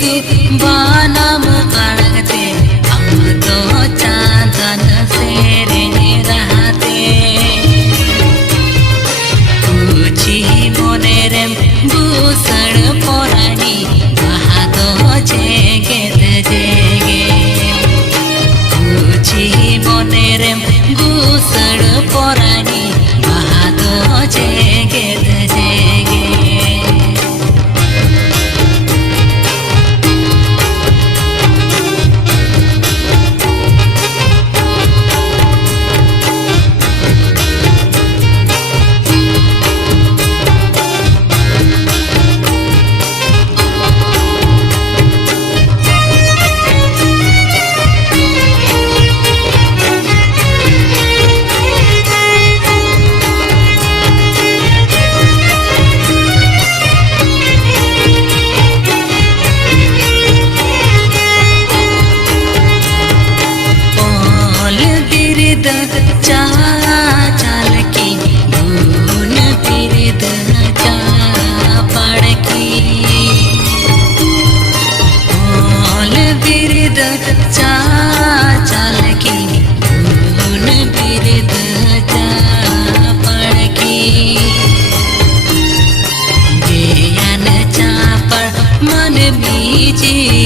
दु बानाम आड़ते हम तो चांदन से रे रहते पूछी मोने रे बुसड़ पोरानी वहाँ तो जेगे जेगे पूछी मोने रे बुसड़ पोरानी वहाँ तो जेगे जेगे चा चाल की धून पिरिद चा पड़की बोल बिरिद चा चाल की धून पिरिद चा पड़की ज्ञान चा पर मन बीजी